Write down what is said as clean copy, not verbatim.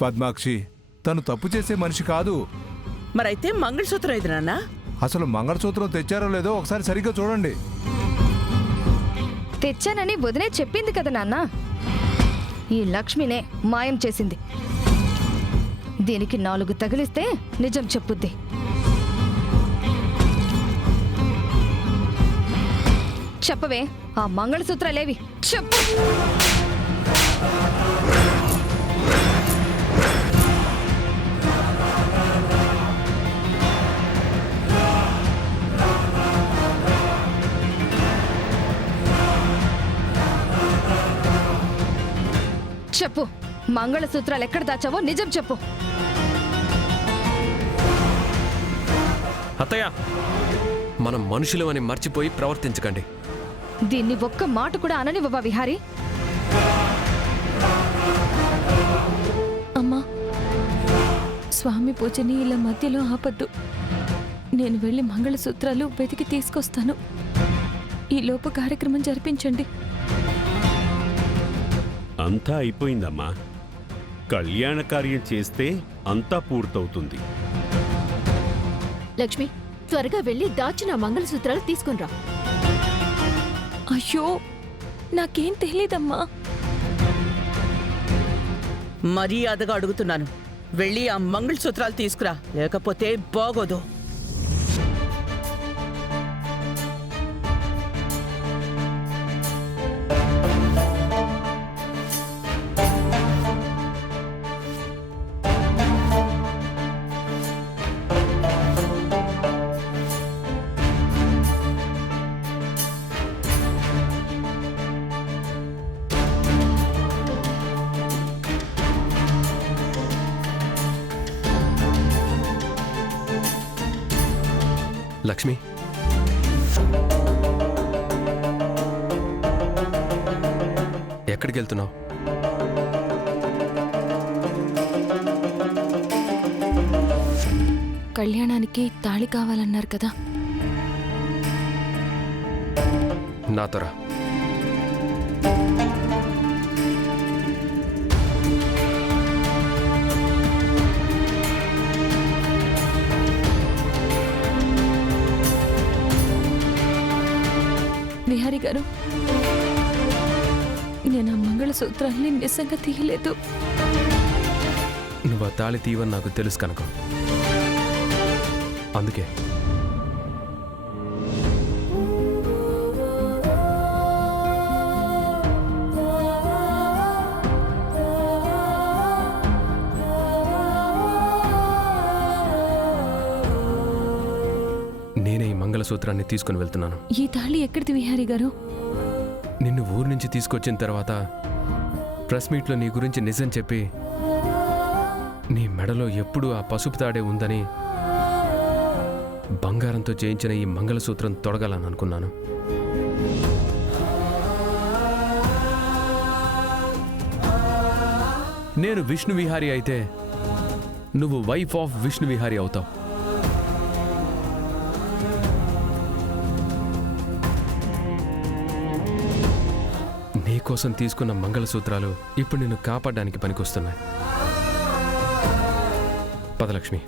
పద్మాక్షి, తను తప్పు చేసే మనిషి కాదు. మరైతే మంగళసూత్రం ఇది నాన్న. అసలు మంగళసూత్రం తెచ్చారో లేదో ఒకసారి సరిగ్గా చూడండి. తెచ్చానని వదినే చెప్పింది కదా నాన్న. ఈ లక్ష్మినే మాయం చేసింది. దీనికి 4 తగిలిస్తే నిజం చెప్పుద్ది. చెప్పవే, ఆ మంగళసూత్రాలేవి చెప్పు. చెప్పు, మంగళసూత్రాలు ఎక్కడ దాచావో నిజం చెప్పు. అత్తయ్య, మనం మనుషులు అని మర్చిపోయి ప్రవర్తించకండి. దీన్ని ఒక్క మాట కూడా అననివ్వవా విహారీ? అమ్మా, స్వామి పూజని ఇలా మధ్యలో ఆపద్దు. నేను వెళ్ళి మంగళసూత్రాలు వెతికి తీసుకొస్తాను. ఈ లోపు కార్యక్రమం జరిపించండి. అంతా అయిపోయిందమ్మా. కళ్యాణ కార్యం చేస్తే అంతా పూర్తవుతుంది. లక్ష్మి, త్వరగా వెళ్ళి దాచిన మంగళసూత్రాలు తీసుకునిరా. అయ్యో, నాకేం తెలీదమ్మా. మర్యాదగా అడుగుతున్నాను, వెళ్ళి ఆ మంగళసూత్రాలు తీసుకురా, లేకపోతే బాగోదు. లక్ష్మి, ఎక్కడికి వెళ్తున్నావు? కళ్యాణానికి తాళి కావాలన్నారు కదా. నాతో రా. విహారీ గారు, నేను ఆ మంగళసూత్రాన్ని నిజంగా తీయలేదు. నువ్వు ఆ తాళి తీవని నాకు తెలుసు కనుక అందుకే. నేనే ఈ మంగళసూత్రాన్ని తీసుకుని వెళ్తున్నాను. ఈ తాళి ఎక్కడిది విహారీ గారు? నిన్ను ఊరు నుంచి తీసుకొచ్చిన తర్వాత ప్రెస్ మీట్లో నీ గురించి నిజం చెప్పి నీ మెడలో ఎప్పుడూ ఆ పసుపు తాడే ఉందని బంగారంతో చేయించిన ఈ మంగళసూత్రం తొడగాలని అనుకున్నాను. నేను విష్ణు విహారీ అయితే నువ్వు వైఫ్ ఆఫ్ విష్ణు విహారీ అవుతావు. నీకోసం తీసుకున్న మంగళసూత్రాలు ఇప్పుడు నిన్ను కాపాడడానికి పనికొస్తున్నాయి. పద లక్ష్మి.